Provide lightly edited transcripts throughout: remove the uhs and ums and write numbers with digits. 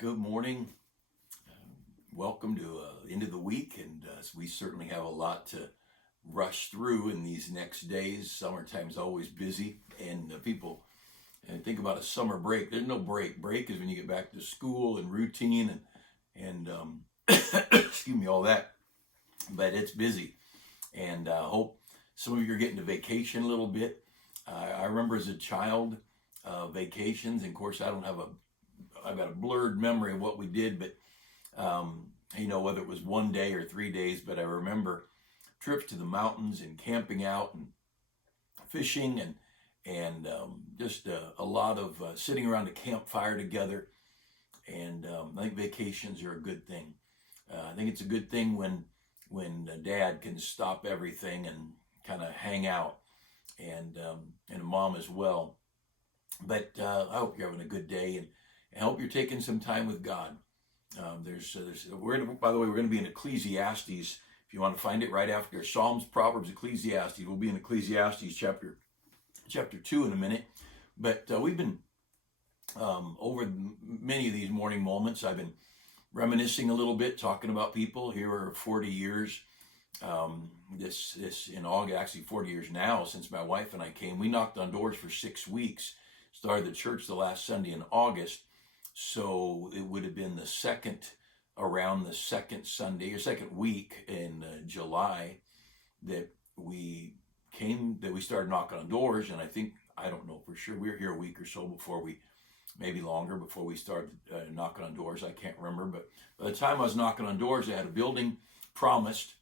Good morning. Welcome to the end of the week, and we certainly have a lot to rush through in these next days. Summertime's always busy, and people think about a summer break. There's no break. Break is when you get back to school and routine and excuse me, all that. But it's busy, and I hope some of you are getting to vacation a little bit. I remember as a child, vacations, and of course I've got a blurred memory of what we did, but whether it was 1 day or 3 days, but I remember trips to the mountains and camping out and fishing and just a lot of sitting around a campfire together. And I think vacations are a good thing. I think it's a good thing when Dad can stop everything and kind of hang out, and Mom as well. But I hope you're having a good day, and I hope you're taking some time with God. We're going to be in Ecclesiastes. If you want to find it right after Psalms, Proverbs, Ecclesiastes, we'll be in Ecclesiastes chapter 2 in a minute. But we've been over many of these morning moments. I've been reminiscing a little bit, talking about people. Here are 40 years. This in August, actually 40 years now since my wife and I came. We knocked on doors for 6 weeks. Started the church the last Sunday in August. So it would have been around the second Sunday or second week in July that we started knocking on doors. And I don't know for sure, we were here a week or so maybe longer before we started knocking on doors. I can't remember, but by the time I was knocking on doors, I had a building promised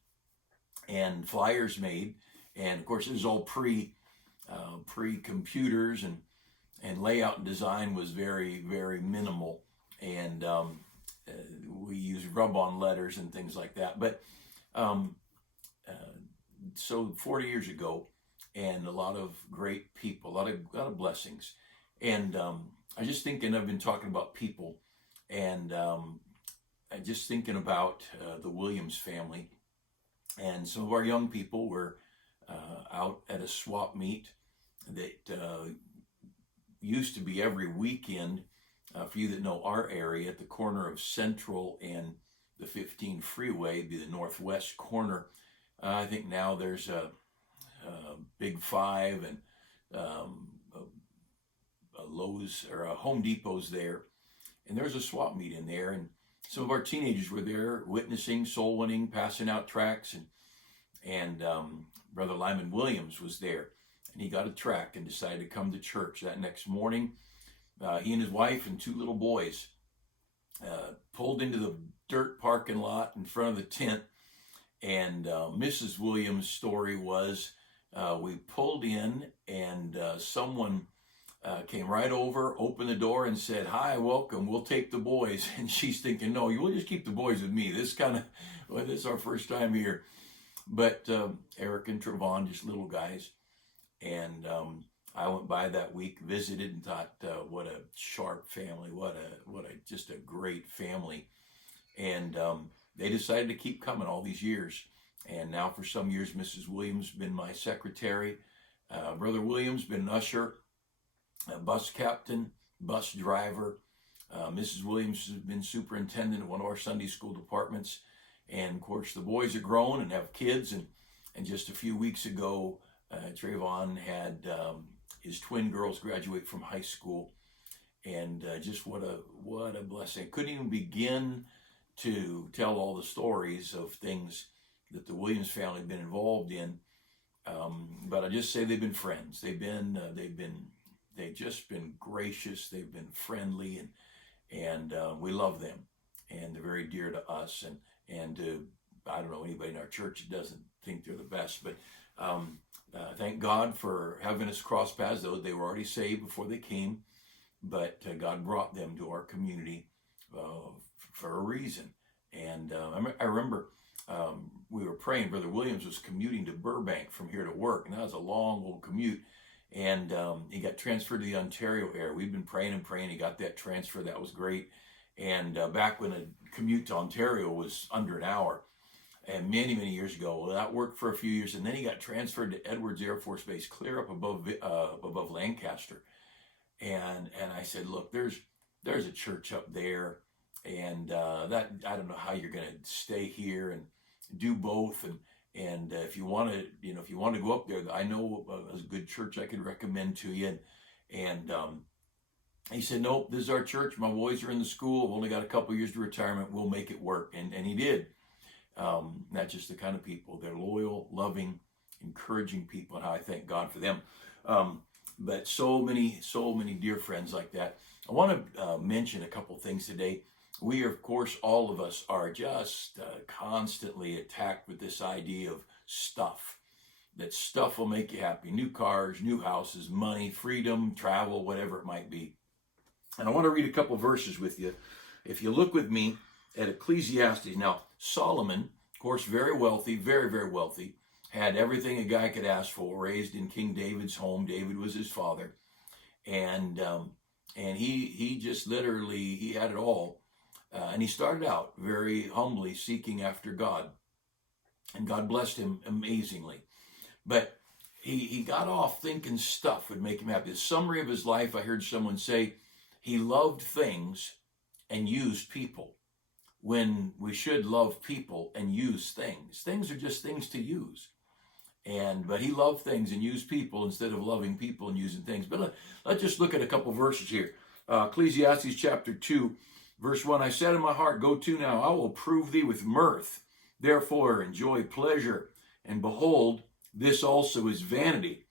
and flyers made. And of course, this is all pre-computers, and layout and design was very, very minimal, and we used rub-on letters and things like that. But so 40 years ago, and a lot of great people, a lot of blessings, and I just thinking, I've been talking about people, and I just thinking about the Williams family, and some of our young people were out at a swap meet that used to be every weekend, for you that know our area, at the corner of Central and the 15 freeway, be the northwest corner. I think now there's a Big Five and a Lowe's or a Home Depot's there, and there's a swap meet in there, and some of our teenagers were there witnessing, soul winning, passing out tracts, and Brother Lyman Williams was there. And he got a tract and decided to come to church that next morning. He and his wife and 2 little boys pulled into the dirt parking lot in front of the tent. And Mrs. Williams' story was, we pulled in, and someone came right over, opened the door, and said, "Hi, welcome, we'll take the boys." And she's thinking, "No, you will just keep the boys with me. This is our first time here." But Eric and Trevon, just little guys. And I went by that week, visited, and thought, what a sharp family, just a great family. And they decided to keep coming all these years. And now for some years, Mrs. Williams has been my secretary. Brother Williams been an usher, a bus captain, bus driver. Mrs. Williams has been superintendent of one of our Sunday school departments. And of course, the boys are grown and have kids. And just a few weeks ago, Trayvon had his twin girls graduate from high school, and just what a blessing. I couldn't even begin to tell all the stories of things that the Williams family have been involved in, but I just say they've been friends. They've just been gracious. They've been friendly, and we love them, and they're very dear to us. And I don't know anybody in our church that doesn't think they're the best, but. Thank God for having us cross paths, though they were already saved before they came, but God brought them to our community for a reason. And I remember we were praying. Brother Williams was commuting to Burbank from here to work, and that was a long old commute. And he got transferred to the Ontario area. We've been praying and praying. He got that transfer. That was great. And back when a commute to Ontario was under an hour, and many, many years ago. Well, that worked for a few years, and then he got transferred to Edwards Air Force Base, clear up above Lancaster. And I said, look, there's a church up there And that, I don't know how you're going to stay here and do both. And if you want to, if you want to go up there, I know a good church I could recommend to you. And he said, nope, this is our church. My boys are in the school. I've only got a couple years to retirement. We'll make it work. And he did. Not just the kind of people. They're loyal, loving, encouraging people, and how I thank God for them. But so many dear friends like that. I want to mention a couple things today. We, of course, all of us are just constantly attacked with this idea of stuff. That stuff will make you happy. New cars, new houses, money, freedom, travel, whatever it might be. And I want to read a couple verses with you. If you look with me at Ecclesiastes. Now, Solomon, of course, very wealthy, very, very wealthy, had everything a guy could ask for, raised in King David's home. David was his father. And he just literally, he had it all. And he started out very humbly seeking after God. And God blessed him amazingly. But he got off thinking stuff would make him happy. The summary of his life, I heard someone say, he loved things and used people, when we should love people and use things. Things are just things to use. But he loved things and used people instead of loving people and using things. But let's just look at a couple verses here. Ecclesiastes chapter 2, verse 1, I said in my heart, go to now, I will prove thee with mirth. Therefore enjoy pleasure. And behold, this also is vanity.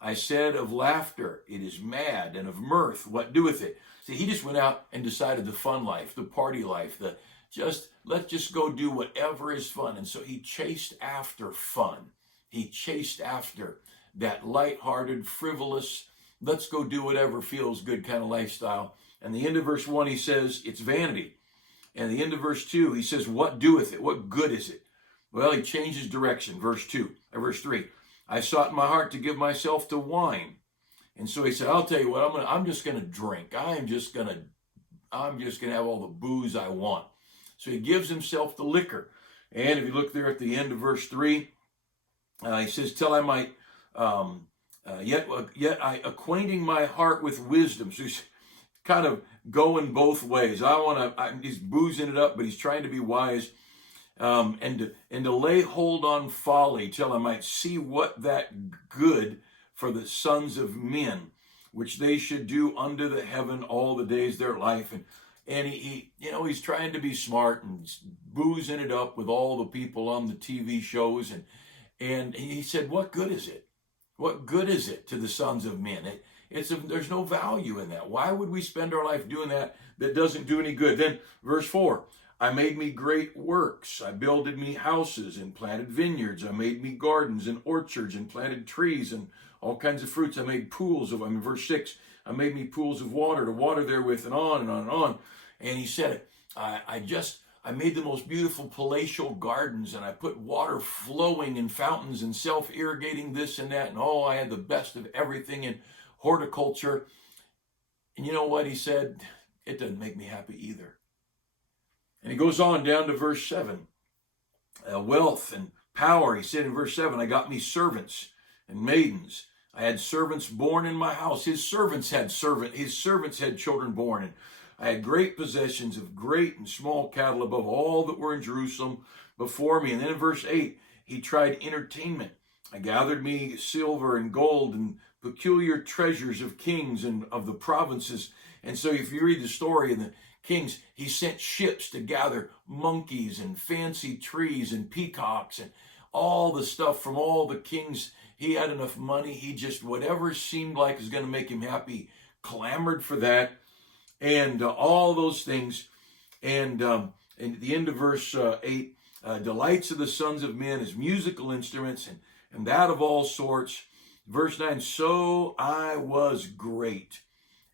I said of laughter, it is mad, and of mirth, what doeth it? See, he just went out and decided the fun life, the party life, let's just go do whatever is fun. And so he chased after fun. He chased after that lighthearted, frivolous, let's go do whatever feels good kind of lifestyle. And the end of verse 1, he says, it's vanity. And the end of verse 2, he says, what doeth it? What good is it? Well, he changes direction. Verse 3, I sought in my heart to give myself to wine. And so he said, I'll tell you what, I'm just going to drink. I'm just going to have all the booze I want. So he gives himself the liquor. And if you look there at the end of verse 3, he says, till I might, yet I acquainting my heart with wisdom. So he's kind of going both ways. He's boozing it up, but he's trying to be wise. And to lay hold on folly till I might see what that good for the sons of men, which they should do under the heaven all the days of their life. And he's trying to be smart and boozing it up with all the people on the TV shows. And he said, what good is it? What good is it to the sons of men? There's no value in that. Why would we spend our life doing that doesn't do any good? Then verse 4, I made me great works. I builded me houses and planted vineyards. I made me gardens and orchards and planted trees and all kinds of fruits. I made pools of, verse 6, I made me pools of water to water therewith, and on and on and on. And he said, I made the most beautiful palatial gardens, and I put water flowing in fountains and self-irrigating this and that. And I had the best of everything in horticulture. And you know what he said? It doesn't make me happy either. And he goes on down to verse 7. Wealth and power, he said in verse 7, I got me servants and maidens. I had servants born in my house. His servants had children born. And I had great possessions of great and small cattle above all that were in Jerusalem before me. And then in verse 8, he tried entertainment. I gathered me silver and gold and peculiar treasures of kings and of the provinces. And so if you read the story in the Kings, he sent ships to gather monkeys and fancy trees and peacocks and all the stuff from all the kings. He had enough money. He just, whatever seemed like is going to make him happy, clamored for that. And all those things. And at the end of verse 8, delights of the sons of men as musical instruments and that of all sorts. Verse 9, so I was great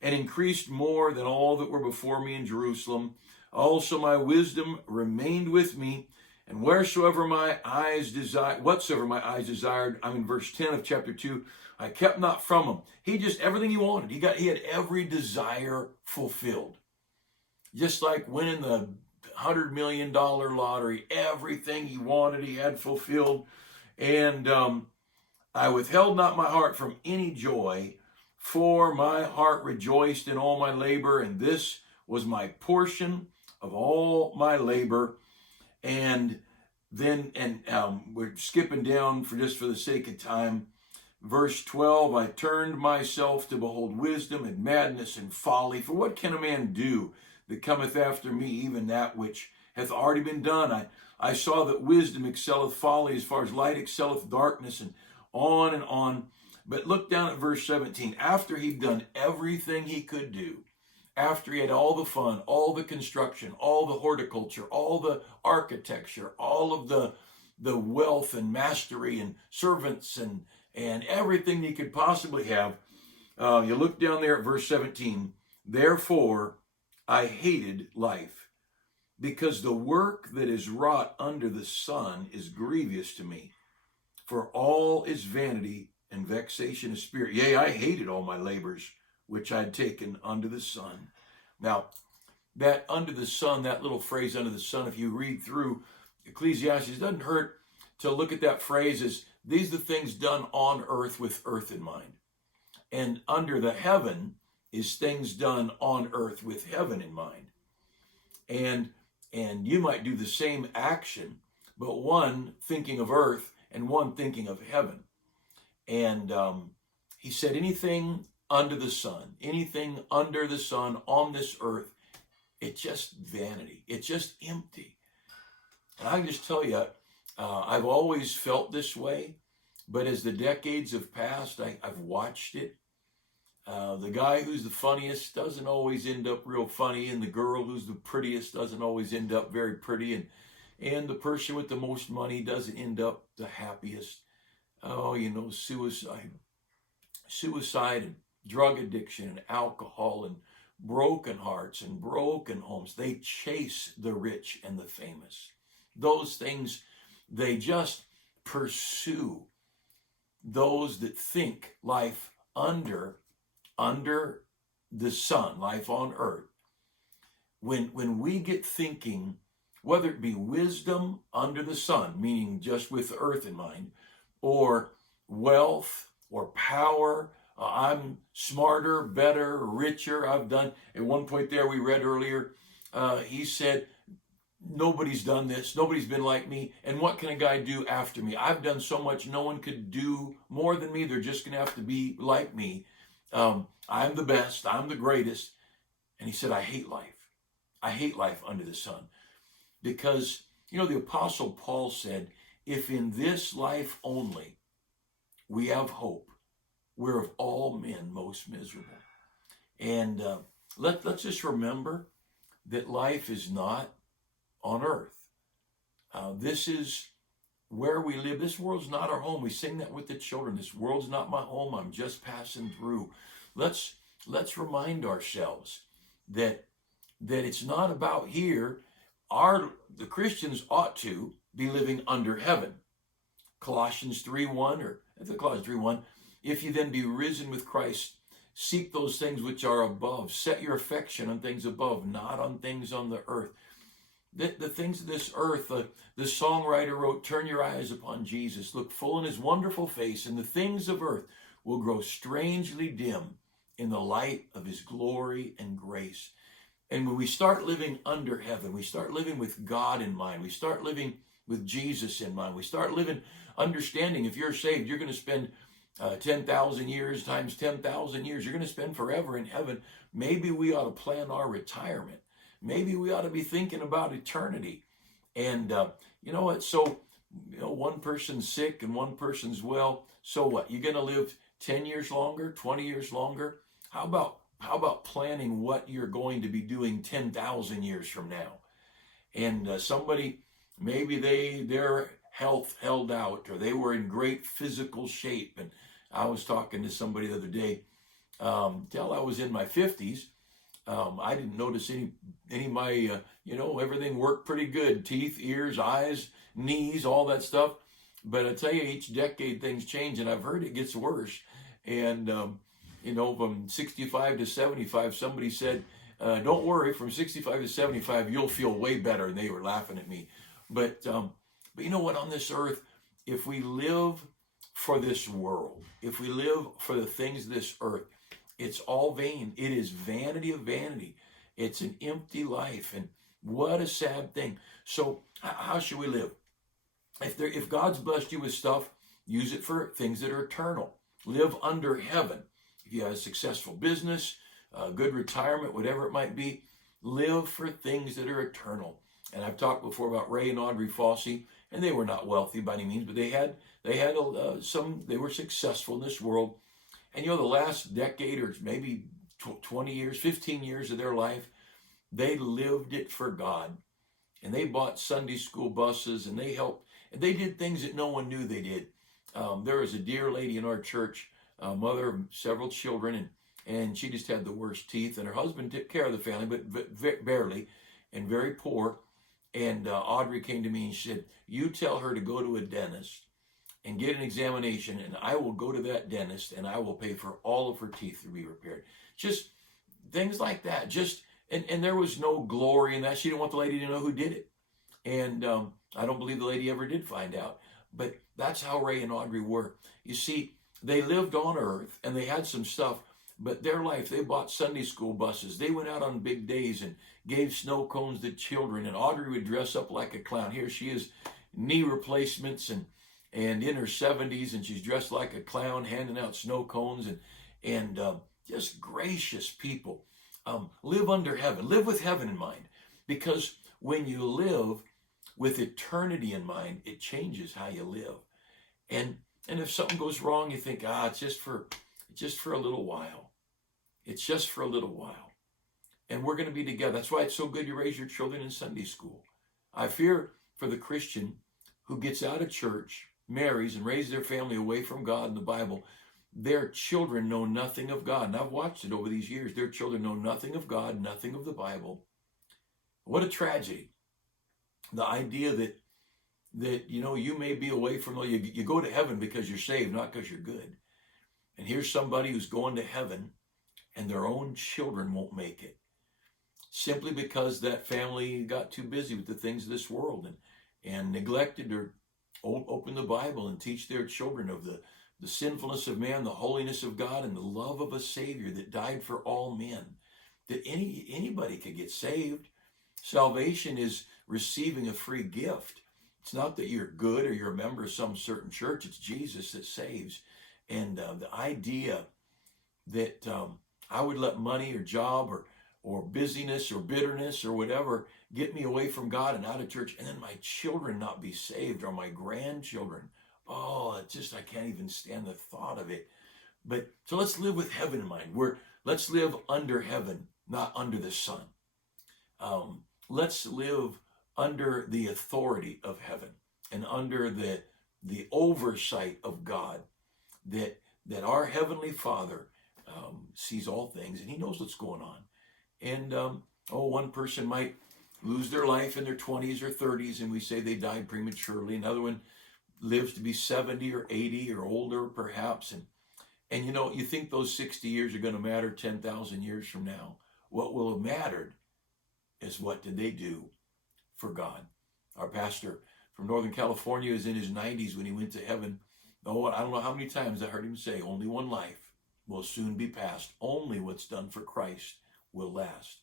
and increased more than all that were before me in Jerusalem. Also my wisdom remained with me, and whatsoever my eyes desired, I'm in verse 10 of chapter 2, I kept not from him. He just, everything he wanted, he had every desire fulfilled. Just like winning the $100 million lottery, everything he wanted, he had fulfilled. And I withheld not my heart from any joy, for my heart rejoiced in all my labor, and this was my portion of all my labor. And then, we're skipping down for the sake of time. Verse 12, I turned myself to behold wisdom and madness and folly. For what can a man do that cometh after me, even that which hath already been done? I saw that wisdom excelleth folly, as far as light excelleth darkness, and on and on. But look down at verse 17. After he'd done everything he could do, after he had all the fun, all the construction, all the horticulture, all the architecture, all of the wealth and mastery and servants and everything he could possibly have, you look down there at verse 17. Therefore, I hated life, because the work that is wrought under the sun is grievous to me. For all is vanity and vexation of spirit. Yea, I hated all my labors, which I'd taken under the sun. Now, that under the sun, that little phrase under the sun, if you read through Ecclesiastes, it doesn't hurt to look at that phrase as these are the things done on earth with earth in mind. And under the heaven is things done on earth with heaven in mind. And you might do the same action, but one thinking of earth and one thinking of heaven. And he said, anything under the sun on this earth, it's just vanity. It's just empty. And I can just tell you, I've always felt this way, but as the decades have passed, I've watched it. The guy who's the funniest doesn't always end up real funny, and the girl who's the prettiest doesn't always end up very pretty, and the person with the most money doesn't end up the happiest. Oh, suicide and drug addiction and alcohol and broken hearts and broken homes. They chase the rich and the famous. Those things, they just pursue those that think life under the sun, life on earth. When we get thinking, whether it be wisdom under the sun, meaning just with the earth in mind, or wealth or power, I'm smarter, better, richer, I've done. At one point there we read earlier, he said, nobody's done this, nobody's been like me, and what can a guy do after me? I've done so much, no one could do more than me, they're just going to have to be like me. I'm the best, I'm the greatest. And he said, I hate life. I hate life under the sun. Because, the Apostle Paul said, if in this life only we have hope, we're of all men most miserable. And let's just remember that life is not on earth. This is where we live. This world's not our home. We sing that with the children. This world's not my home. I'm just passing through. Let's remind ourselves that it's not about here. The Christians ought to be living under heaven. Colossians 3:1, or Colossians 3:1, if you then be risen with Christ, seek those things which are above. Set your affection on things above, not on things on the earth. The things of this earth, the songwriter wrote, turn your eyes upon Jesus, look full in his wonderful face, and the things of earth will grow strangely dim in the light of his glory and grace. And when we start living under heaven, we start living with God in mind, we start living with Jesus in mind, we start living understanding if you're saved, you're going to spend 10,000 years times 10,000 years, you're going to spend forever in heaven. Maybe we ought to plan our retirement. Maybe we ought to be thinking about eternity. And you know what? So, one person's sick and one person's well. So what? You're going to live 10 years longer, 20 years longer? How about planning what you're going to be doing 10,000 years from now? And somebody, maybe their health held out, or they were in great physical shape. And I was talking to somebody the other day, till I was in my 50s. I didn't notice any of my, everything worked pretty good. Teeth, ears, eyes, knees, all that stuff. But I tell you, each decade things change, and I've heard it gets worse. And, from 65 to 75, somebody said, don't worry, from 65 to 75, you'll feel way better. And they were laughing at me. But you know what, on this earth, if we live for this world, if we live for the things of this earth, it's all vain. It is vanity of vanity. It's an empty life. What a sad thing. So how should we live? If God's blessed you with stuff, use it for things that are eternal. Live under heaven. If you have a successful business, a good retirement, whatever it might be, live for things that are eternal. And I've talked before about Ray and Audrey Fossey, and they were not wealthy by any means, but they were successful in this world. And the last decade or maybe 20 years, 15 years of their life, they lived it for God. And they bought Sunday school buses, and they helped, and they did things that no one knew they did. There was a dear lady in our church, mother of several children, and she just had the worst teeth, and her husband took care of the family, but barely, and very poor. And Audrey came to me and she said, you tell her to go to a dentist and get an examination, and I will go to that dentist and I will pay for all of her teeth to be repaired. Just things like that. And there was no glory in that. She didn't want the lady to know who did it. And I don't believe the lady ever did find out. But that's how Ray and Audrey were. You see, they lived on earth and they had some stuff, but their life, they bought Sunday school buses. They went out on big days and gave snow cones to children. And Audrey would dress up like a clown. Here she is, knee replacements and in her 70s, and she's dressed like a clown, handing out snow cones and just gracious people. Live under heaven. Live with heaven in mind, because when you live with eternity in mind, it changes how you live. And if something goes wrong, you think, it's just for a little while. It's just for a little while. And we're going to be together. That's why it's so good you raise your children in Sunday school. I fear for the Christian who gets out of church, marries, and raises their family away from God and the Bible. Their children know nothing of God. And I've watched it over these years. Their children know nothing of God, nothing of the Bible. What a tragedy. The idea that you may be away from, you go to heaven because you're saved, not because you're good. And here's somebody who's going to heaven and their own children won't make it, simply because that family got too busy with the things of this world and neglected to open the Bible and teach their children of the sinfulness of man, the holiness of God, and the love of a Savior that died for all men, that anybody could get saved. Salvation is receiving a free gift. It's not that you're good or you're a member of some certain church. It's Jesus that saves. And the idea that I would let money or job or busyness or bitterness or whatever get me away from God and out of church, and then my children not be saved, or my grandchildren. I can't even stand the thought of it. But so let's live with heaven in mind. Let's live under heaven, not under the sun. Let's live under the authority of heaven and under the oversight of God, that our Heavenly Father sees all things and He knows what's going on. And one person might lose their life in their 20s or 30s, and we say they died prematurely. Another one lives to be 70 or 80 or older, perhaps. And you think those 60 years are going to matter 10,000 years from now. What will have mattered is what did they do for God. Our pastor from Northern California is in his 90s when he went to heaven. I don't know how many times I heard him say, only one life will soon be passed. Only what's done for Christ will last.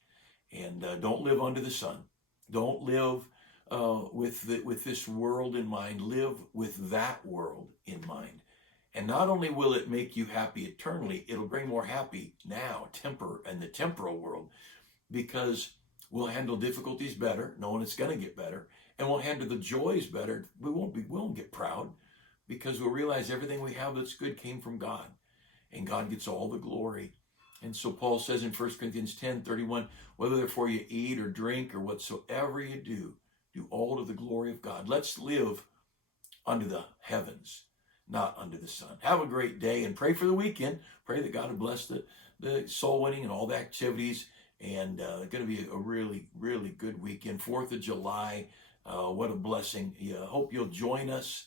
And don't live under the sun. Don't live with this world in mind. Live with that world in mind. And not only will it make you happy eternally, it'll bring more happy now, in the temporal world, because we'll handle difficulties better, knowing it's going to get better, and we'll handle the joys better. We won't get proud, because we'll realize everything we have that's good came from God, and God gets all the glory. And so Paul says in 1 Corinthians 10:31, whether therefore you eat or drink or whatsoever you do all to the glory of God. Let's live under the heavens, not under the sun. Have a great day and pray for the weekend. Pray that God will bless the soul winning and all the activities. And it's going to be a really, really good weekend. 4th of July, what a blessing. Hope you'll join us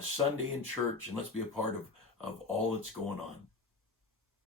Sunday in church, and let's be a part of all that's going on.